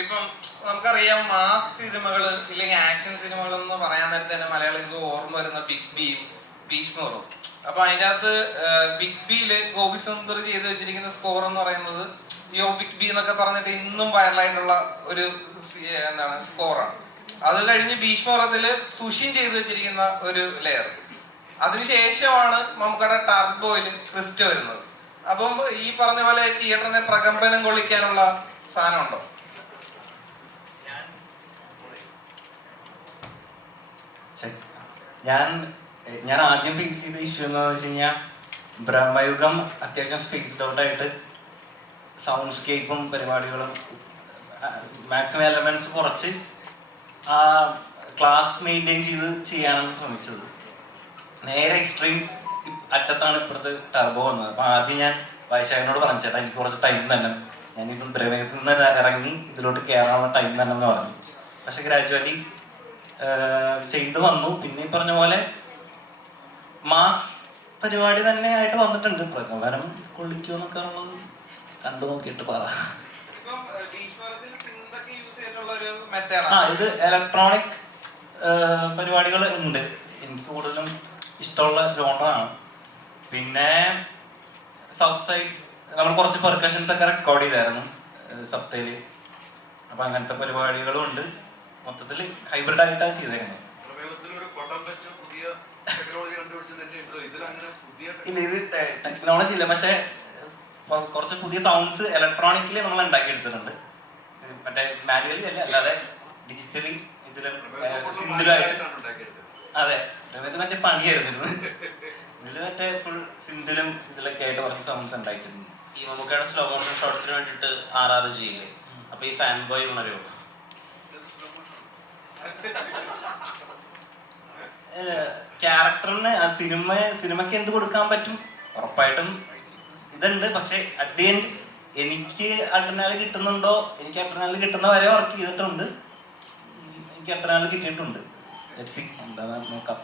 ഇപ്പം നമുക്കറിയാം മാസ് സിനിമകള് ഇല്ലെങ്കിൽ ആക്ഷൻ സിനിമകൾ എന്ന് പറയാൻ നേരത്തെ തന്നെ മലയാളികൾക്ക് ഓർമ്മ വരുന്ന ബിഗ് ബിയും ഭീഷ്മറും. അപ്പൊ അതിൻ്റെ അകത്ത് ബിഗ് ബിയില് ഗോപി സുന്ദർ ചെയ്ത് വെച്ചിരിക്കുന്ന സ്കോർ എന്ന് പറയുന്നത് യോ ബിഗ് ബി എന്നൊക്കെ പറഞ്ഞിട്ട് ഇന്നും വൈറലായിട്ടുള്ള ഒരു എന്താണ് സ്കോറാണ്. അത് കഴിഞ്ഞ് ഭീഷ്മറത്തില് സുഷിൻ ചെയ്തു വെച്ചിരിക്കുന്ന ഒരു ലെയർ. അതിനുശേഷമാണ് നമുക്കടെ ടർബോയില് ക്രിസ്റ്റ വരുന്നത്. അപ്പം ഈ പറഞ്ഞ പോലെ തിയേറ്ററിനെ പ്രകമ്പനം കൊള്ളിക്കാനുള്ള സാധനം ഉണ്ടോ? ഞാൻ ആദ്യം ഫേസ് ചെയ്ത ഇഷ്യൂ എന്ന് വെച്ച് കഴിഞ്ഞാൽ ബ്രഹ്മയുഗം അത്യാവശ്യം സ്പേസ്ഡ് ഔട്ട് ആയിട്ട് സൗണ്ട് സ്കേപ്പും പരിപാടികളും മാക്സിമം എലമെന്റ്സ് കുറച്ച് ആ ക്ലാസ് മെയിൻറ്റെയിൻ ചെയ്ത് ചെയ്യാനാണ് ശ്രമിച്ചത്. നേരെ എക്സ്ട്രീം അറ്റത്താണ് ഇപ്പുറത്ത് ടർബോ വന്നത്. അപ്പം ആദ്യം ഞാൻ വൈശാഖനോട് പറഞ്ഞു, ചേട്ടാ എനിക്ക് കുറച്ച് ടൈം തന്നെ, ഞാൻ ഇത് ബ്രഹ്മയുഗത്തിൽ നിന്ന് ഇറങ്ങി ഇതിലോട്ട് കയറാനുള്ള ടൈം തന്നെ എന്ന് പറഞ്ഞു. പക്ഷെ ഗ്രാജുവലി ചെയ്തു വന്നു. പിന്നെ ഈ പറഞ്ഞ പോലെ മാസ് പരിപാടി തന്നെ ആയിട്ട് വന്നിട്ടുണ്ട്. പ്രകമ്പനം കൊള്ളിക്കുമെന്നൊക്കെ ഉള്ളത് കണ്ടു നോക്കിയിട്ട് പറ. ഇത് ഇലക്ട്രോണിക് പരിപാടികൾ ഉണ്ട്. എനിക്ക് കൂടുതലും ഇഷ്ടമുള്ള ജോണറാണ്. പിന്നെ സൗത്ത് സൈഡ് നമ്മൾ കുറച്ച് പെർക്കഷൻസ് ഒക്കെ റെക്കോർഡ് ചെയ്തായിരുന്നു സപ്തയില്. അപ്പൊ അങ്ങനത്തെ പരിപാടികളും ഉണ്ട്. മൊത്തത്തിൽ ഹൈബ്രിഡ് ആയിട്ടാണ് ചെയ്തേക്കുന്നത്. ഇല്ല, ഇത് ടെക്നോളജി ഇല്ല, പക്ഷെ കുറച്ച് പുതിയ സൗണ്ട്സ് ഇലക്ട്രോണിക്കലി നമ്മൾ ഉണ്ടാക്കിയെടുത്തിട്ടുണ്ട്. മറ്റേ മാനുവലി അല്ല, അല്ലാതെ ഡിജിറ്റലി ഇതിലും സിന്ധിലുമായിട്ട്. അതെ, ഇത് മറ്റേ പണിയായിരുന്നു. ഇതിൽ മറ്റേ ഫുൾ സിന്ധിലും ഇതിലൊക്കെ ആയിട്ട് കുറച്ച് സൗണ്ട്സ് ഉണ്ടാക്കിയിരുന്നു. ഈ മമ്മൂക്കയുടെ സ്ലോ മോഷൻ ഷോട്ട്സിന് വേണ്ടിയിട്ട് RR ചെയ്യില്ലേ? അപ്പൊ ഈ ഫാൻ ബോയ് ഉണരോ? ക്യാരക്ടറിന് സിനിമയ്ക്ക് എന്ത് കൊടുക്കാൻ പറ്റും ഉറപ്പായിട്ടും ഇതുണ്ട്. പക്ഷെ അറ്റ് ദി എൻഡ് എനിക്ക് അഡ്രിനാലിൻ കിട്ടുന്നുണ്ടോ, എനിക്ക് അഡ്രിനാലിൻ കിട്ടുന്ന വരെ വർക്ക് ചെയ്തിട്ടുണ്ട്. എനിക്ക് അഡ്രിനാലിൻ കിട്ടിയിട്ടുണ്ട്. എന്താ നോക്കാം.